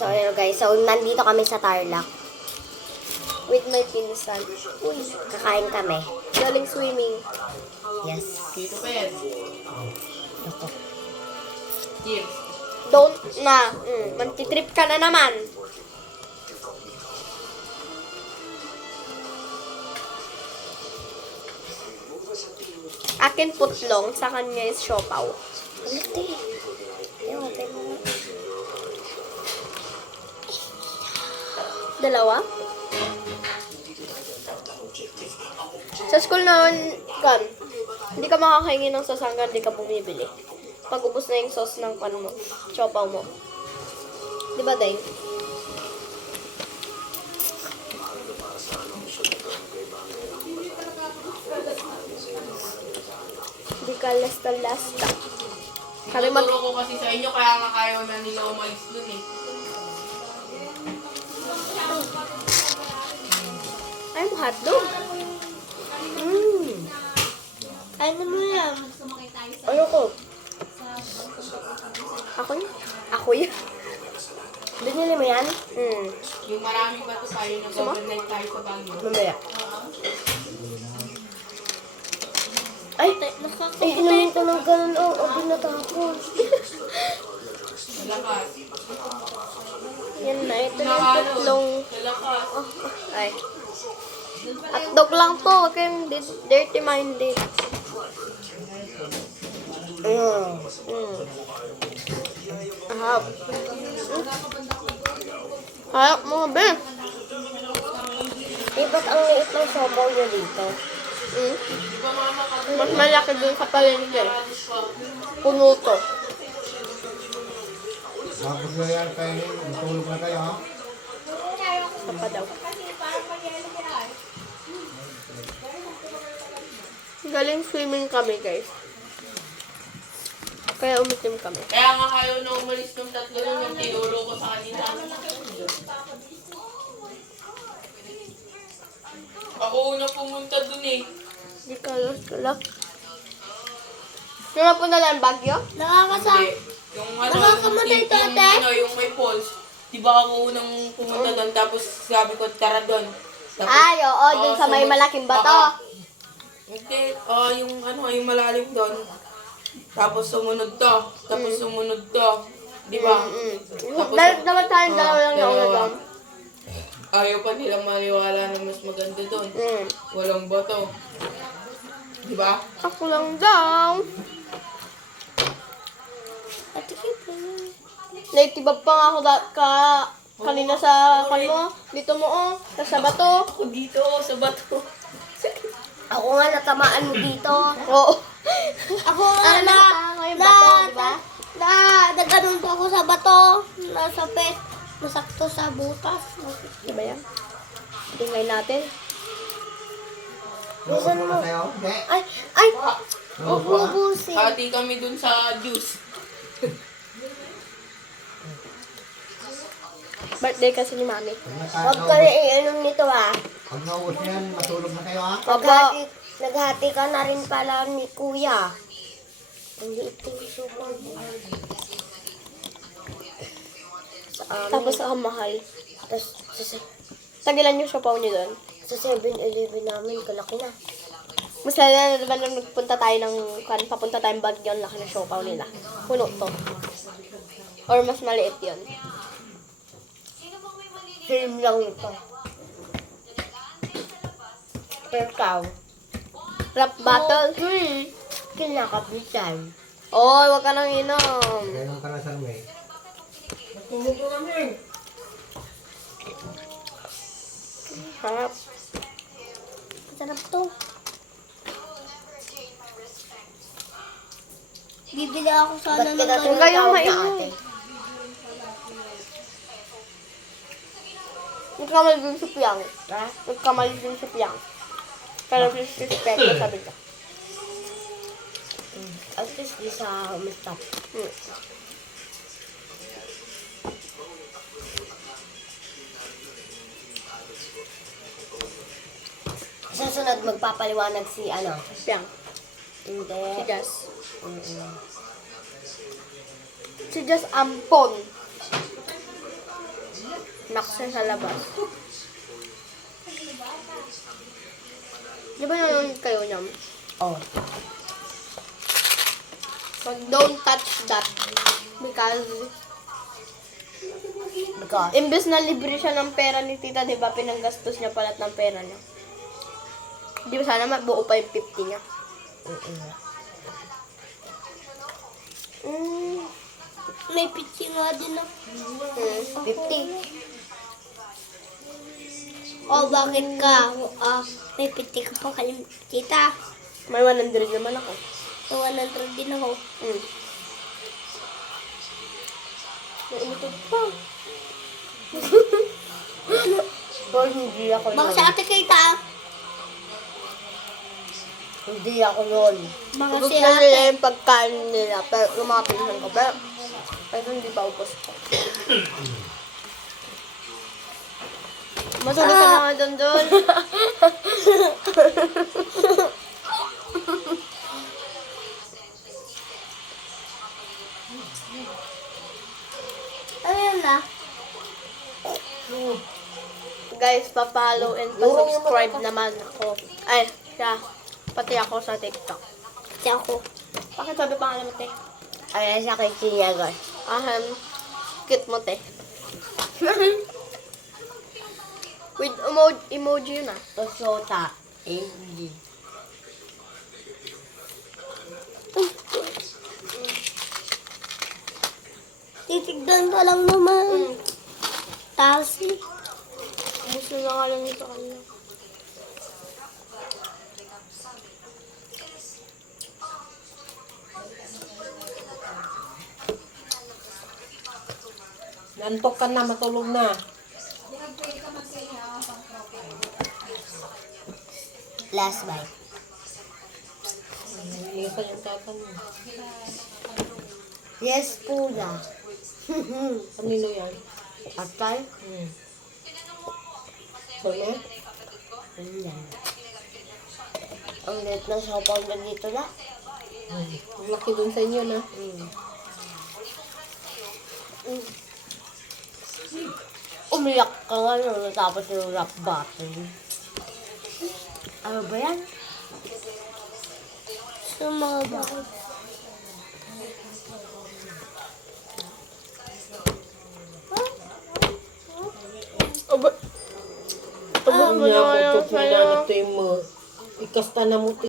So, ayun guys. So, nandito kami sa Tarlac. With my pinsan. Uy, kakain kami. Galing swimming. Yes. Dito pa yan. Ako. Cheers. Don't na. Mantitrip ka na naman. Akin putlong, sa kanya is siopaw. Ulit eh. Ayun, open mo na. Dalawa? Sa school naman, kan, hindi ka makakahingi ng sauce hanggang hindi ka bumibili. Pag ubos na yung sauce ng pan mo, siopaw mo. Di ba, Deng? Di ka lasta-lasta. Kami mag... Tinuturo ko kasi sa inyo, kaya nga ayaw na nila umalis dun eh. Ay, hotdog. Ano mo yan? Ano ko? Ako yun? Ako yun? Binili mo yan? Yung maraming bato tayo, nag-overnight tayo sa Baguio. Mamaya. Ay, inumin ko ng ganun. O binatapon. Lakas. Yan na, ito na yung putlong. Lakas. Ay. Hotdog lang to, huwag kayong dirty-minded. Ahap. Ahap mo, be. Eh, ba't ang liit ng sobaw niya dito? Mas malaki dun sa palengke. Puno to. Tapos na yan kayo, matulog na kayo ha? Isa pa daw. Galing swimming kami, guys. Kaya umitim kami. Kaya nga ayaw na umalis ng tatlo nun yung tinuro ko sa kanila. Ako una pumunta dun eh. Hindi ka lang. Sino po na lang Baguio? Hindi. Yung ano, Nakakamatay to, ate? yung may falls. Di ba ako unang pumunta doon, tapos sabi ko, tara doon. Tapos, Ay, oo, dun sa may malaking bato. Hindi, yung ano, yung malalim doon. Tapos sumunod to. Tapos sumunod to. Di ba? Tapos, Dapat tayong dalawa lang na una doon. Ayaw pa nila maniwala na mas maganda doon. Walang bato. Di ba? Ako lang daw. Naitibag pa nga ako kanina sa mo. Dito mo, sa bato. Ako dito, sa bato. Ako nga natamaan mo dito. Oo. Ako nga nagano'n po ako sa bato. Nasa pet. Nasakto sa butas. Diba yan? Tingnan natin. Gusto Matulog mo? na kayo? Hindi. Ay! Matulog na? Ubusin. Hati kami dun sa juice. Birthday kasi ni Mami. Huwag ka na iinom nito ah. Pag naubos yan, matulog na kayo ha? Naghati ka na rin pala ni Kuya. Ang liit yung suman. Sa amin. Tapos ang mahal. Tapos Tagilan yung siopaw niyo doon. sa 7-Eleven namin, kalaki na. Mas lalo na naman nung nagpunta tayo papunta tayong Baguio, ang laki ng siopaw nila. Puno to. Or mas maliit yun. Film lang ito. Perkaw. Rap battle. Kinakapitan. Oy, wag ka nang inom. Ganun ka na sa may. Harap. Sarap to. Bibili ako sana ng Huwag kayong mainom. Nagkamali din si Piang. Ha? Nagkamali din si Piang. Pero disrespect, sabi ka. At least di sa umistap. Sa sunod, magpapaliwanag si ano? Piang. Hindi. Si Jazz. Si Jazz Ampon. Naksa sa labas. Di ba nanonood kayo niyan? Oh. But don't touch that. Because imbes na libre siya ng pera ni tita, di ba, pinanggastos niya palat ng pera niya. Di ba sana mabuo pa yung 50 niya? May pitsi nga din ako. 50. Oh, bakit ka? May pitsi ka pa kalim. Tita, May 100 naman ako. 100 din ako. May umutog pa. Pero hindi ako Baka si ate kita. Hindi ako yun. Baka Ubus si na nila ate. yung pagkain nila. Pero yung mga pinsan ko. Pero hindi pa ubos ko. Matulog ka na nga doon. Ano yun na? Guys, pa-follow and pa-subscribe naman ako. Ay, siya. Pati ako sa TikTok. Si ako. Bakit sabi pangalan mo, te? Ay, sa kay Kinyagas. Cute mo, te. With emoji yun, ah. Tosota. Hindi. Titigdan ka lang naman. Tasi. Ubus na nga lang yun sa kanya. Nantok ka na, matulog na. Last bite. Iisan yung tatan mo. Yes, pula. Kanino yan? Atay? Kuya? Ayan. Ang lit na sopaw na dito na. Ang laki dun sa inyo na. Umiyak ka nga nung natapos yung rap battle. Ano ba yan? Sa mga bakit? Ubus mo na nga lang sa'yo. Ikasta na mo